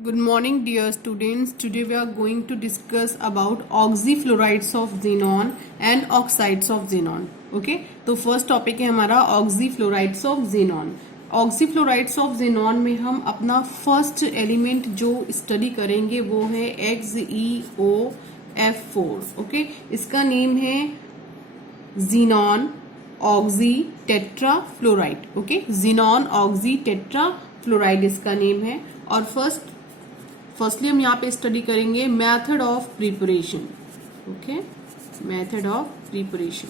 Good morning dear students. Today we are going to discuss about oxyfluorides of xenon and oxides of xenon. Okay, तो first topic है हमारा oxyfluorides of xenon. Oxyfluorides of xenon में हम अपना first element जो study करेंगे वो है XeOF4. ओके, इसका नेम है xenon oxy tetrafluoride. Okay, xenon oxy tetrafluoride इसका नेम है. और फर्स्टली हम यहाँ पे स्टडी करेंगे method of preparation. Okay, method of preparation.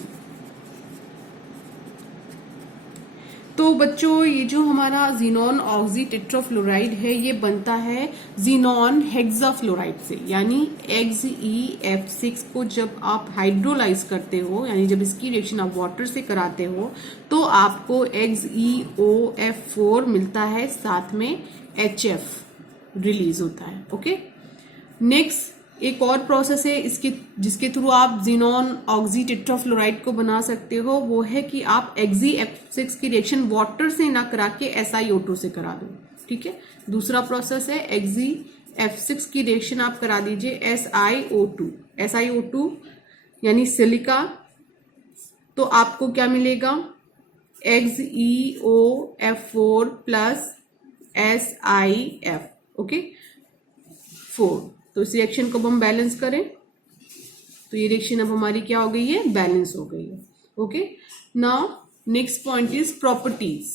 तो बच्चों, ये जो हमारा xenon ऑक्सी टेट्राफ्लोराइड है ये बनता है xenon हेक्साफ्लोराइड से, यानी XeF6 को जब आप हाइड्रोलाइज करते हो, यानी जब इसकी रिएक्शन आप वाटर से कराते हो तो आपको XeOF4 मिलता है, साथ में HF रिलीज होता है. ओके, नेक्स्ट एक और प्रोसेस है इसके जिसके थ्रू आप xenon ऑक्सी टेट्राफ्लोराइड को बना सकते हो. वो है कि आप XeF6 की रिएक्शन वाटर से ना करा के SiO2 से करा दो. ठीक है, दूसरा प्रोसेस है XeF6 की रिएक्शन आप करा दीजिए SiO2 यानी सिलिका. तो आपको क्या मिलेगा? XeOF4 plus SiF. ओके, 4. तो इस रिएक्शन को हम बैलेंस करें तो ये रिएक्शन अब हमारी क्या हो गई है? बैलेंस हो गई है. Okay, now next point is properties.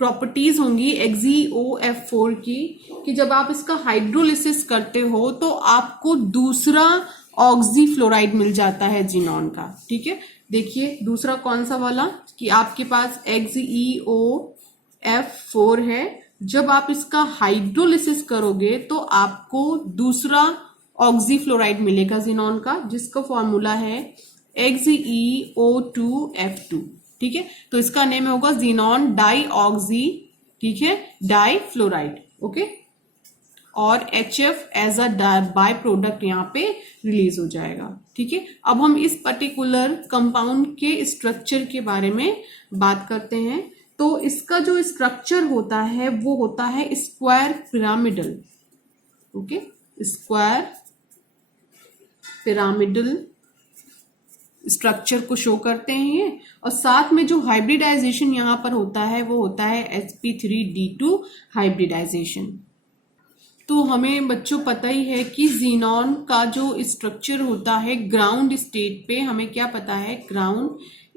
Properties होंगी XeOF4 की कि जब आप इसका हाइड्रोलिसिस करते हो तो आपको दूसरा ऑक्सीफ्लोराइड मिल जाता है xenon का. ठीक है, देखिए दूसरा कौन सा वाला कि आपके पास XeOF4 है. जब आप इसका हाइड्रोलिसिस करोगे तो आपको दूसरा ऑक्सीफ्लोराइड मिलेगा xenon का, जिसका फॉर्मूला है XeO2F2. ठीक है, तो इसका नेम होगा xenon डाईऑक्सी. ठीक है, डाईफ्लोराइड. ओके, और HF as a by product यहाँ पे रिलीज हो जाएगा. ठीक है, अब हम इस पर्टिकुलर कंपाउंड के स्ट्रक्चर के बारे में बात करते हैं. तो इसका जो स्ट्रक्चर होता है वो होता है square pyramidal. Okay, square pyramidal structure को शो करते हैं ये. और साथ में जो हाइब्रिडाइजेशन यहाँ पर होता है वो होता है sp3d2 हाइब्रिडाइजेशन. तो हमें बच्चों पता ही है कि xenon का जो स्ट्रक्चर होता है ग्राउंड स्टेट पे, हमें क्या पता है? ग्राउंड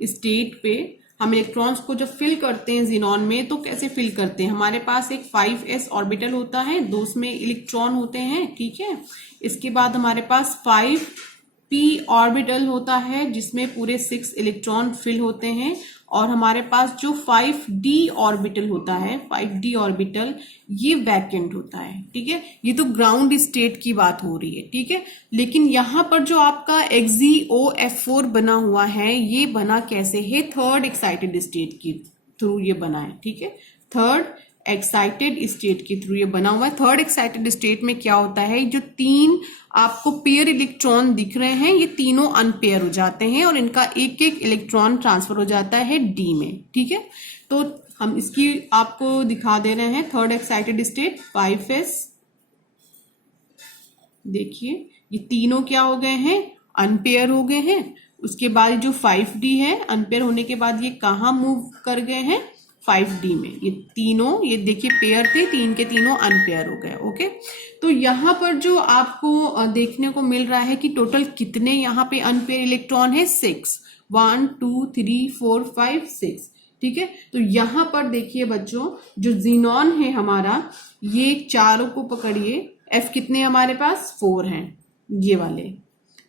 स्टेट पे हम इलेक्ट्रॉन्स को जब फिल करते हैं xenon में तो कैसे फिल करते हैं? हमारे पास एक 5s ऑर्बिटल होता है, दो उसमें इलेक्ट्रॉन होते हैं. ठीक है, इसके बाद हमारे पास 5p ऑर्बिटल होता है जिसमें पूरे 6 इलेक्ट्रॉन फिल होते हैं. और हमारे पास जो 5d ऑर्बिटल होता है, 5d ऑर्बिटल ये वैकेंट होता है. ठीक है, ये तो ग्राउंड स्टेट की बात हो रही है. ठीक है, लेकिन यहां पर जो आपका XeOF4 बना हुआ है ये बना कैसे है? थर्ड एक्साइटेड स्टेट के थ्रू ये बना है. ठीक है, थर्ड एक्साइटेड स्टेट के थ्रू ये बना हुआ है. थर्ड एक्साइटेड स्टेट में क्या होता है? जो 3 आपको पेयर इलेक्ट्रॉन दिख रहे हैं ये तीनों अनपेयर हो जाते हैं और इनका एक एक इलेक्ट्रॉन ट्रांसफर हो जाता है D में. ठीक है, तो हम इसकी आपको दिखा दे रहे हैं थर्ड एक्साइटेड स्टेट 5s. देखिए ये तीनों क्या हो गए हैं? अनपेयर हो गए हैं. उसके बाद जो 5d है, अनपेयर होने के बाद ये कहाँ मूव कर गए हैं? 5d में. ये तीनों, ये देखिए पेयर थे, 3 के तीनों अनपेयर हो गए. ओके, तो यहाँ पर जो आपको देखने को मिल रहा है कि टोटल कितने यहाँ पे अनपेयर इलेक्ट्रॉन है? 6. 1 2 3 4 5 6. ठीक है, तो यहाँ पर देखिए बच्चों, जो xenon है हमारा, ये चारों को पकड़िए. F कितने हमारे पास? 4 हैं. ये वाले,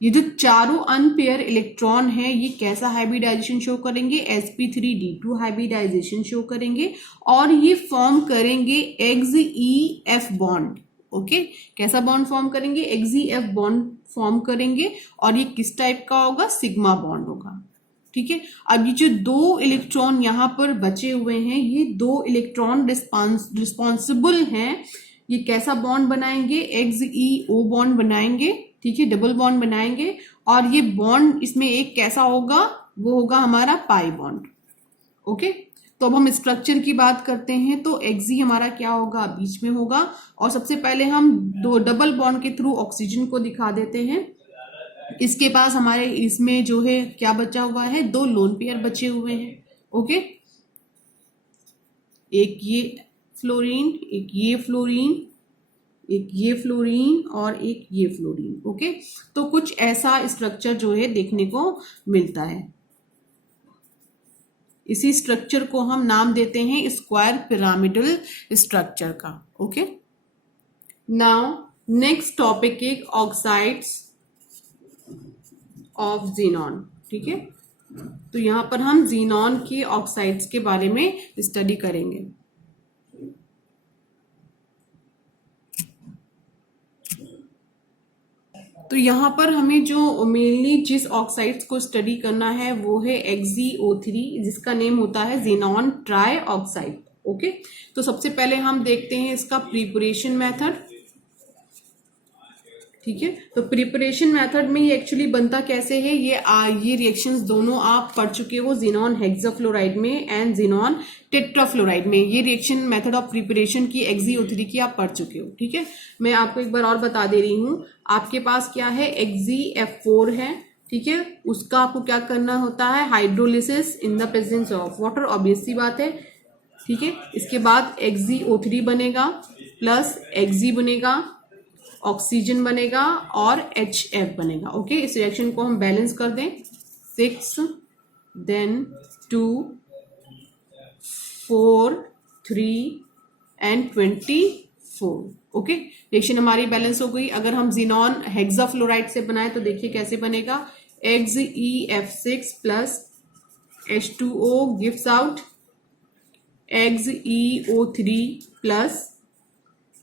ये जो चारों अनपेयर इलेक्ट्रॉन है ये कैसा हाइब्रिडाइजेशन शो करेंगे? sp3d2 हाइब्रिडाइजेशन शो करेंगे और ये फॉर्म करेंगे XeF बॉन्ड. ओके, कैसा बॉन्ड फॉर्म करेंगे? XeF बॉन्ड फॉर्म करेंगे और ये किस टाइप का होगा? सिग्मा बॉन्ड होगा. ठीक है, अब ये जो 2 इलेक्ट्रॉन यहाँ पर बचे हुए हैं, ये 2 इलेक्ट्रॉन रिस्पॉन्सिबल हैं. ये कैसा बॉन्ड बनाएंगे? XeO बॉन्ड बनाएंगे. ठीक है, डबल बॉन्ड बनाएंगे और ये बॉन्ड इसमें एक कैसा होगा? वो होगा हमारा पाई बॉन्ड. ओके, तो अब हम स्ट्रक्चर की बात करते हैं, तो Hg हमारा क्या होगा, बीच में होगा। और सबसे पहले हम दो डबल बॉन्ड के थ्रू ऑक्सीजन को दिखा देते हैं। इसके पास हमारे इसमें जो है क्या बचा हुआ है, दो लोन पेयर बचे हुए हैं। ओके, एक ये फ्लोरीन, एक ये फ्लोरीन, एक ये फ्लोरीन और एक ये फ्लोरीन। ओके, तो कुछ ऐसा स्ट्रक्चर जो है देखने को मिलता है। इसी स्ट्रक्चर को हम नाम देते हैं स्क्वायर पिरामिडल स्ट्रक्चर का। Okay, now next topic is oxides of xenon. ठीक है, तो यहां पर हम ज़ीनॉन के ऑक्साइड्स के बारे में स्टडी करेंगे। तो यहाँ पर हमें जो मेनली जिस ऑक्साइड्स को स्टडी करना है वो है XeO3, जिसका नेम होता है ज़ीनॉन ट्राई ऑक्साइड। ओके, तो सबसे पहले हम देखते हैं इसका प्रिपरेशन मेथड। ठीक है, तो प्रिपरेशन मेथड में ये एक्चुअली बनता कैसे है, ये रिएक्शंस दोनों आप पढ़ चुके हो ज़ीनॉन हेक्साफ्लोराइड में एंड ज़ीनॉन टेट्राफ्लोराइड में। ये रिएक्शन मेथड ऑफ प्रिपरेशन की XeO3 की आप पढ़ चुके हो। ठीक है, मैं आपको एक बार और बता दे रही हूँ। आपके पास क्या है, XeF4 है। ठीक है, उसका आपको क्या करना होता है, hydrolysis in the presence of water, obvious सी बात है। ठीक है, इसके बाद XeO3 बनेगा प्लस Xe बनेगा, ऑक्सीजन बनेगा और HF बनेगा। ओके, इस रिएक्शन को हम बैलेंस कर दें, 6 देन 2 4 3 एंड 24। ओके, रिएक्शन हमारी बैलेंस हो गई। अगर हम ज़ीनॉन हेक्साफ्लोराइड से बनाए तो देखिए कैसे बनेगा, XeF6 plus H2O gives out XeO3 plus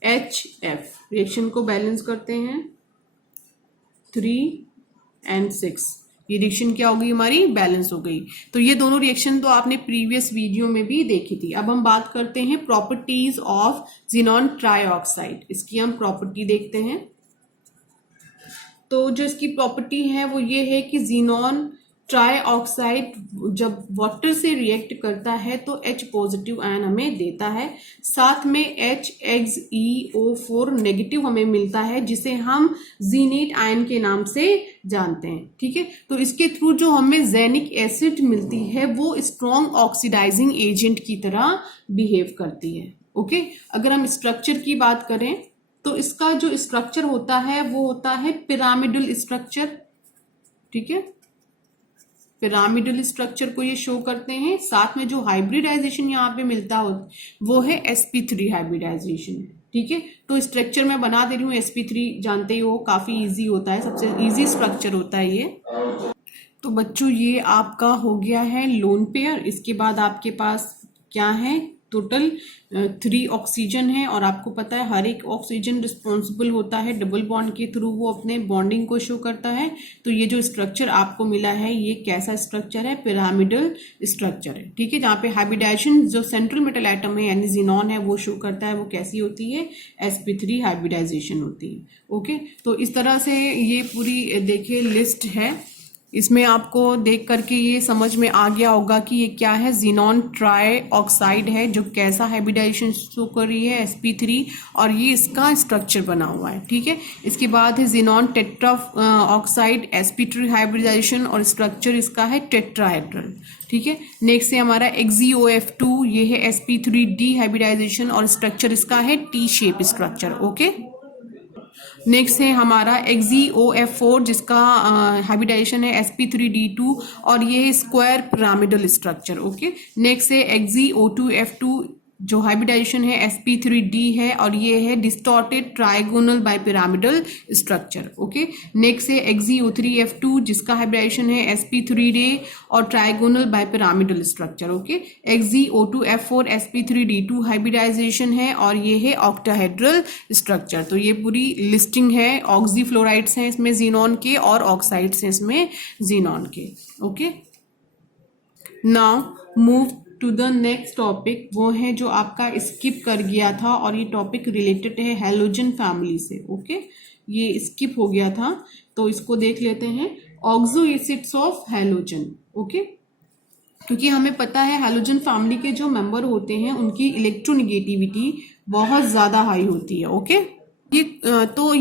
HF। Reaction को बैलेंस करते हैं, 3 एंड 6। ये रिएक्शन क्या हो गई, हमारी बैलेंस हो गई। तो ये दोनों रिएक्शन तो आपने प्रीवियस वीडियो में भी देखी थी। अब हम बात करते हैं प्रॉपर्टीज ऑफ ज़ीनॉन ट्राइऑक्साइड। इसकी हम प्रॉपर्टी देखते हैं। तो जो इसकी प्रॉपर्टी है वो ये है कि ज़ीनॉन ट्राइऑक्साइड जब वाटर से रिएक्ट करता है तो H पॉजिटिव आयन हमें देता है, साथ में HXeO4 नेगेटिव हमें मिलता है, जिसे हम ज़ीनेट आयन के नाम से जानते हैं। ठीक है, तो इसके थ्रू जो हमें ज़ेनिक एसिड मिलती है वो स्ट्रॉन्ग ऑक्सीडाइजिंग एजेंट की तरह बिहेव करती है। ओके, अगर हम स्ट्रक्चर की बात करें तो इसका जो स्ट्रक्चर होता है वो होता है पिरामिडल स्ट्रक्चर। ठीक है, पिरामिडल स्ट्रक्चर को ये शो करते हैं। साथ में जो हाइब्रिडाइजेशन यहाँ पे मिलता हो वो है sp3 हाइब्रिडाइजेशन। ठीक है, तो स्ट्रक्चर मैं बना दे रही हूँ। sp3 जानते ही हो, काफी इजी होता है, सबसे इजी स्ट्रक्चर होता है ये। तो बच्चों ये आपका हो गया है लोन पेयर। इसके बाद आपके पास क्या है, टोटल 3 ऑक्सीजन है, और आपको पता है हर एक ऑक्सीजन रिस्पॉन्सिबल होता है डबल बॉन्ड के थ्रू, वो अपने बॉन्डिंग को शो करता है। तो ये जो स्ट्रक्चर आपको मिला है ये कैसा स्ट्रक्चर है, पिरामिडल स्ट्रक्चर है। ठीक है, जहाँ पे हाइब्रिडाइजेशन जो सेंट्रल मेटल एटम है यानी ज़ीनॉन है वो शो करता है, वो कैसी होती है, sp3 हाइब्रिडाइजेशन होती है। ओके, तो इस तरह से ये पूरी देखिए लिस्ट है। इसमें आपको देख करके ये समझ में आ गया होगा कि ये क्या है, ज़ीनॉन ट्राई ऑक्साइड है जो कैसा हाइब्रिडाइजेशन शो कर रही है, sp3, और ये इसका स्ट्रक्चर बना हुआ है। ठीक है, इसके बाद है xenon tetra oxide, sp3 hybridisation, और स्ट्रक्चर इसका है टेट्राहेड्रल। ठीक है, नेक्स्ट है हमारा XeOF2, ये है sp3d हाइब्रिडाइजेशन, और स्ट्रक्चर इसका है T shape structure. Okay, next है हमारा XeOF4 जिसका हाइब्रिडाइजेशन है sp3d2, और ये है square pyramidal structure. Okay, next है XeO2F2 जो हाइब्रिडाइजेशन है sp3d है, और ये है distorted trigonal bipyramidal structure. Okay, next है XeO3F2 जिसका हाइब्रिडाइजेशन है sp3d और trigonal bipyramidal structure. Okay, XeO2F4 sp3d2 hybridisation है, और ये है ऑक्टाहेड्रल स्ट्रक्चर। तो ये पूरी लिस्टिंग है, ऑक्सीफ्लोराइड्स हैं इसमें ज़ीनॉन के, और ऑक्साइड्स हैं इसमें ज़ीनॉन के। Okay, now move to the next topic, वो है जो आपका स्किप कर गया था, और ये टॉपिक रिलेटेड है हैलोजन फैमिली से। ओके, ये स्किप हो गया था तो इसको देख लेते हैं, oxo acids of halogen. Okay, क्योंकि हमें पता है हैलोजन फैमिली के जो मेंबर होते हैं उनकी इलेक्ट्रोनेगेटिविटी बहुत ज्यादा हाई होती है। ओके, ये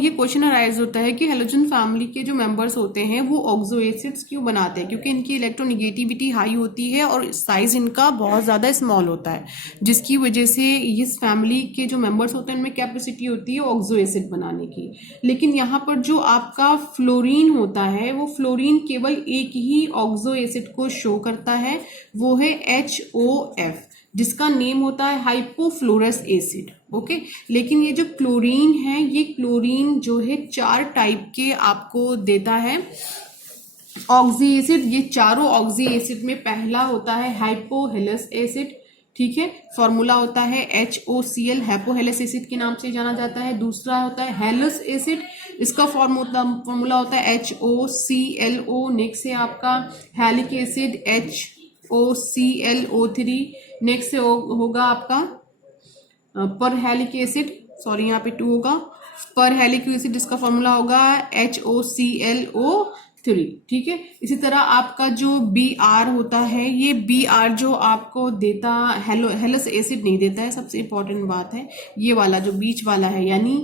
क्वेश्चन अराइज होता है कि हैलोजन फैमिली के जो मेंबर्स होते हैं वो ऑक्सो एसिड्स क्यों बनाते हैं? क्योंकि इनकी इलेक्ट्रोनेगेटिविटी हाई होती है और साइज इनका बहुत ज्यादा स्मॉल होता है, जिसकी वजह से इस फैमिली के जो मेंबर्स होते हैं उनमें कैपेसिटी होती है ऑक्सो एसिड बनाने की। लेकिन यहाँ पर जो आपका फ्लोरीन होता है वो फ्लोरीन केवल एक ही ऑक्सो एसिड को शो करता है, वो है HOF, जिसका नेम होता है हाइपोफ्लोरस एसिड। ओके, लेकिन ये जो क्लोरीन है, ये क्लोरीन जो है 4 टाइप के आपको देता है ऑक्सी एसिड। ये चारों ऑक्सी एसिड में पहला होता है हाइपोहेलस एसिड, ठीक है, फॉर्मूला होता है HOCl, हाइपोहेलस एसिड के नाम से जाना जाता है। दूसरा होता है हेलस एसिड, इसका फॉर्मूला होता है HOClO। नेक्स्ट है आपका हैलिक एसिड HOClO3। नेक्स्ट से होगा आपका पर हैलिक एसिड, सॉरी यहाँ पे 2 होगा, पर हैलिक एसिड, इसका फॉर्मूला होगा HOClO3, ठीक है। इसी तरह आपका जो Br होता है, ये Br जो आपको देता हेलस एसिड नहीं देता है, सबसे इंपॉर्टेंट बात है ये वाला जो बीच वाला है, यानी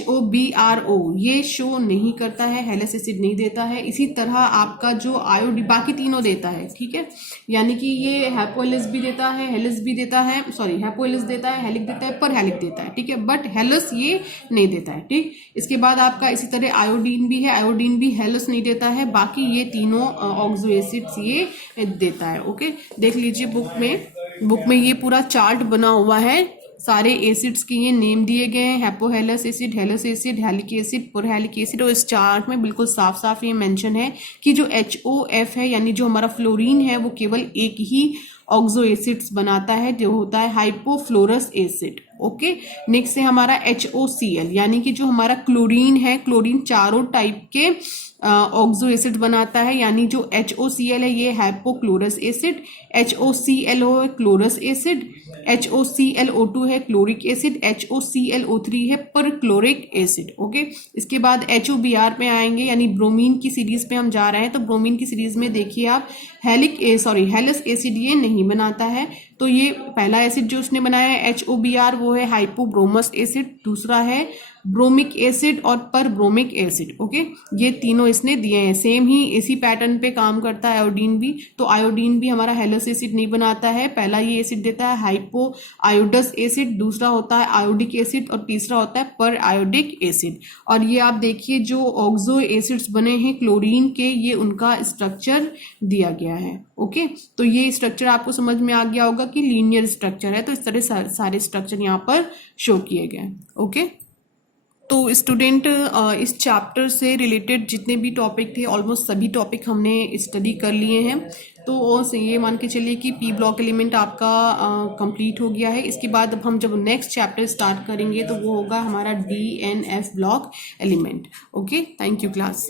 HOBRO, ये शो नहीं करता है, हेलस एसिड नहीं देता है। इसी तरह आपका जो आयोडीन, बाकी तीनों देता है, ठीक है, यानी कि ये हाइपोहेलस भी देता है, हेलस भी देता है, सॉरी हाइपोहेलस देता है, हेलिक देता है, पर हेलिक देता है, ठीक है, बट हेलस ये नहीं देता है, ठीक। इसके बाद आपका इसी तरह आयोडीन भी है, आयोडीन भी हेलस नहीं देता है, बाकी ये तीनों ऑक्सो एसिड्स ये देता है। ओके, देख लीजिए बुक में ये पूरा चार्ट बना हुआ है, सारे एसिड्स के ये नेम दिए गए हैं, hypohalous acid, halous acid, halic acid, perhalic acid, और इस चार्ट में बिल्कुल साफ साफ ये मेंशन है कि जो HOF है, यानी जो हमारा फ्लोरीन है, वो केवल एक ही ऑक्सो एसिड्स बनाता है, जो होता है हाइपोफ्लोरस एसिड। ओके, नेक्स्ट है हमारा HOCl, यानी कि जो हमारा क्लोरीन है, क्लोरीन चारों टाइप के ऑक्सो एसिड बनाता है, यानी जो HOCl है ये हाइपोक्लोरस एसिड, HOClO है क्लोरस एसिड, HOClO2 है क्लोरिक एसिड, HOClO3 है परक्लोरिक एसिड। ओके, इसके बाद HOBr पे आएंगे, यानी ब्रोमीन की सीरीज पे हम जा रहे हैं। तो ब्रोमीन की सीरीज में देखिए आप हेलस एसिड ये नहीं बनाता है, तो ये पहला एसिड जो उसने बनाया है HOBr वो है हाइपोब्रोमस एसिड, दूसरा है ब्रोमिक एसिड और पर ब्रोमिक एसिड। ओके, ये तीनों इसने दिए हैं, सेम ही इसी पैटर्न पे काम करता है आयोडीन भी। तो आयोडीन भी हमारा हेलस एसिड नहीं बनाता है, पहला ये एसिड देता है हाइपो आयोडस एसिड, दूसरा होता है आयोडिक एसिड और तीसरा होता है पर आयोडिक एसिड। और ये आप देखिए जो ऑक्सो एसिड्स बने हैं क्लोरीन के, ये उनका स्ट्रक्चर दिया गया है। ओके, तो ये स्ट्रक्चर आपको समझ में आ गया होगा कि लीनियर स्ट्रक्चर है, तो इस तरह सारे स्ट्रक्चर यहाँ पर शो किए गए। ओके, तो स्टूडेंट इस चैप्टर से रिलेटेड जितने भी टॉपिक थे, ऑलमोस्ट सभी टॉपिक हमने स्टडी कर लिए हैं। तो ये मान के चलिए कि P ब्लॉक एलिमेंट आपका कंप्लीट हो गया है। इसके बाद अब हम जब नेक्स्ट चैप्टर स्टार्ट करेंगे तो वो होगा हमारा DNF block element. Okay, thank you class.